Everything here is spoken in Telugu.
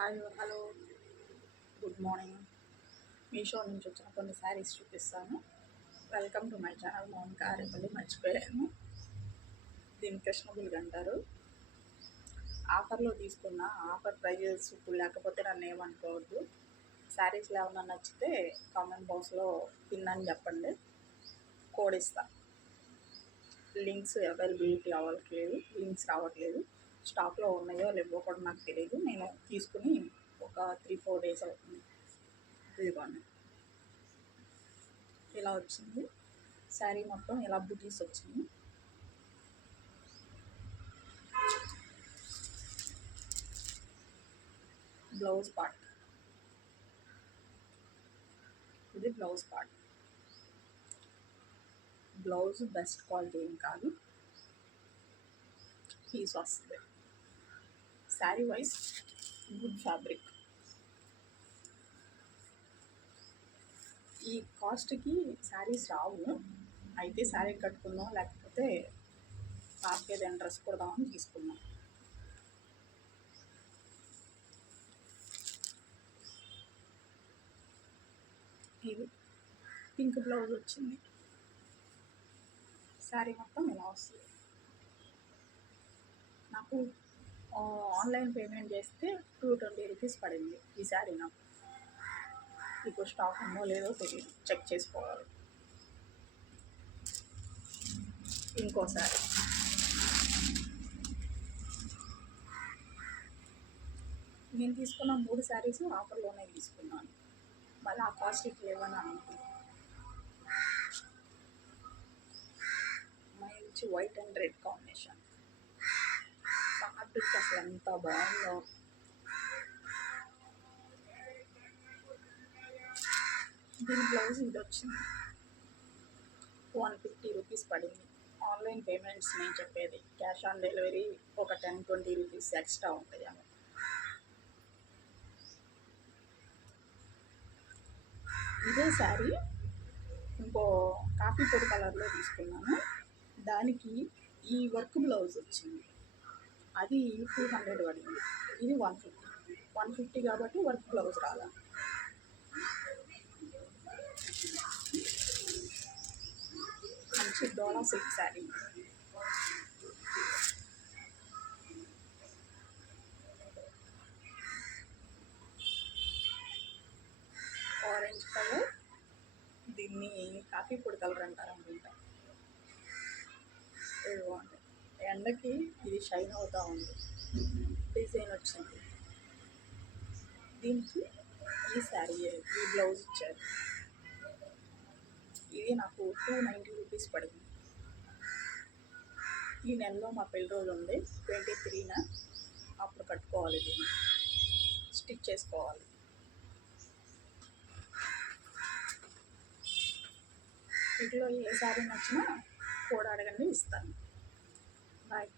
Hi hello good morning. Meesho నుంచి వచ్చిన కొన్ని శారీస్ చూపిస్తాను. Welcome to my channel. Mounika Repalle. మర్చిపోయాను, దీన్ని కృష్ణబుల్గా అంటారు. ఆఫర్లో తీసుకున్న ఆఫర్ ప్రైజెస్ ఇప్పుడు లేకపోతే నన్ను ఏమనుకోవద్దు. శారీస్లో ఏమన్నా నచ్చితే కామెంట్ బాక్స్లో పిన్ అని చెప్పండి, కోడ్ ఇస్తా. లింక్స్ అవైలబిలిటీ అవ్వట్లేదు, లింక్స్ రావట్లేదు. స్టాక్లో ఉన్నాయో లేవో కూడా నాకు తెలియదు. నేను తీసుకుని ఒక 3-4 డేస్ అవుతుంది. ఇదిగోండి, ఇలా వచ్చింది శారీ మొత్తం. ఇలా బుటీస్ వచ్చింది. బ్లౌజ్ పార్ట్, ఇది blouse part. Blouse best quality ఏం కాదు, పీస్ వస్తుంది. Sari wise good fabric. ఈ కాస్ట్కి శారీస్ రావు. అయితే శారీ కట్టుకుందాం, లేకపోతే పాపకి ఏదైనా డ్రెస్ కొడదామని తీసుకున్నాం. ఇది పింక్ బ్లౌజ్ వచ్చింది. శారీ మొత్తం ఇలా వస్తుంది. నాకు ఆన్లైన్ పేమెంట్ చేస్తే 220 రూపీస్ పడింది ఈ శారీ. నాకు ఇప్పుడు స్టాక్ ఉందో లేదో తెలియదు, చెక్ చేసుకోవాలి. ఇంకో శారీ, నేను తీసుకున్న 3 శారీస్ ఆఫర్లోనే తీసుకున్నాను. మళ్ళీ ఆ కాస్ట్ ఇట్లా లేవని అనుకుంటున్నాను. మంచి white and red combination. Fabric అసలు ఎంత బాగుందో. దీని బ్లౌజ్ ఇది వచ్చింది. 150 రూపీస్ పడింది. ఆన్లైన్ పేమెంట్స్ నేను చెప్పేది. క్యాష్ ఆన్ డెలివరీ ఒక 10-20 రూపీస్ ఎక్స్ట్రా ఉంటాయి. ఇదే శారీ ఇంకో కాఫీ పొడి కలర్లో తీసుకున్నాను. దానికి ఈ వర్క్ బ్లౌజ్ వచ్చింది. అది 200 పడింది. ఇది 150 కాబట్టి వర్క్ బ్లౌజ్ రాలా. మంచి డోలా సిల్క్ శారీ. ఆరెంజ్ కలర్, దీన్ని కాఫీ పొడి కలర్ అంటారు అనుకుంటా. ఇదిగోండి, ఎండకి ఇది షైన్ అవుతూ ఉంది. డిజైన్ వచ్చింది. దీనికి ఈ శారీ, ఈ బ్లౌజ్ ఇచ్చారు. ఇది నాకు 290 రూపీస్ పడింది. ఈ నెలలో మా పెళ్లి రోజు ఉంది, 23న. అప్పుడు కట్టుకోవాలి, దీన్ని స్టిచ్ చేసుకోవాలి. వీటిలో ఏ శారీ నచ్చినా కోడ్ అడగండి, ఇస్తాను. బాయ్.